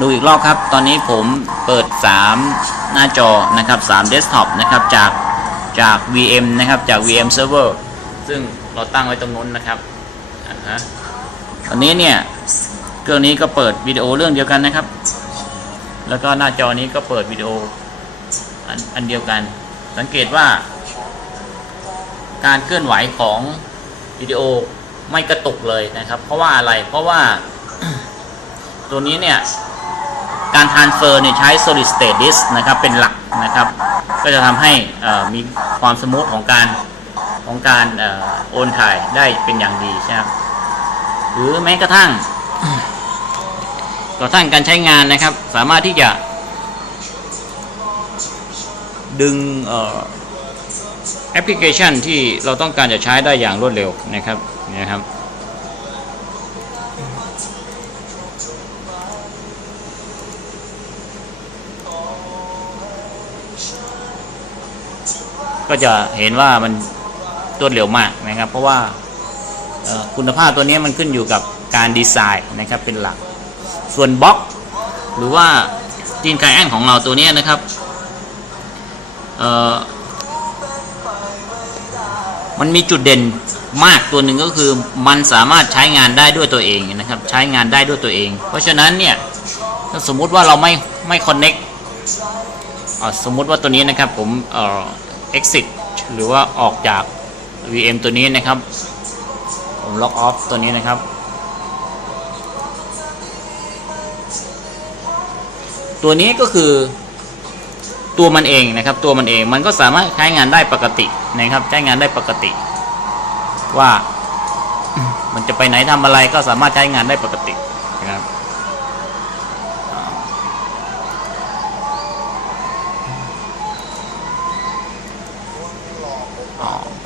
ดูอีกรอบครับ ตอนนี้ผมเปิด 3 หน้าจอนะครับ3 desktop นะครับจากจาก VM นะครับจาก VM server ซึ่งเราตั้งไว้ตรงนู้นนะครับอ่าฮะตอนนี้เนี่ยเครื่องนี้ก็เปิดวิดีโอเรื่องเดียวกันนะครับ แล้วก็หน้าจอนี้ก็เปิดวิดีโออันอันเดียวกัน สังเกตว่า การเคลื่อนไหวของวิดีโอไม่กระตุกเลยนะครับ เพราะว่าอะไรเพราะว่า ตัวนี้เนี่ย การ transfer เนี่ยใช้ solid state disk นะครับเป็นหลักนะครับ ก็จะทำให้มีความสมูทของการของการโอนถ่ายได้เป็นอย่างดีใช่ไหมครับหรือแม้กระทั่งกระทั่งการใช้งานนะครับ สามารถที่จะดึงแอปพลิเคชันที่เราต้องการจะใช้ได้อย่างรวดเร็วนะครับเนี่ยนะครับ ก็จะเห็นว่ามันรวดเร็วมากนะครับ เพราะว่าคุณภาพตัวนี้มันขึ้นอยู่กับการดีไซน์นะครับเป็นหลัก ส่วนบล็อก หรือว่าจีนไกแอนของเราตัวนี้นะครับมันมีจุดเด่นมากตัวหนึ่งก็คือมันสามารถใช้งานได้ด้วยตัวเองนะครับ ใช้งานได้ด้วยตัวเอง เพราะฉะนั้นเนี่ยถ้าสมมุติว่าเราไม่ไม่ connect อ่าสมมุติว่าตัวนี้นะครับผมเออ exit หรือว่าออกจาก VM ตัวนี้นะครับ ผมล็อกออฟตัวนี้นะครับ ตัวนี้ก็คือตัวมันเองนะครับ ตัวมันเองมันก็สามารถใช้งานได้ปกตินะครับ ใช้งานได้ปกติ ว่ามันจะไปไหนทำอะไรก็สามารถใช้งานได้ปกตินะครับ 哦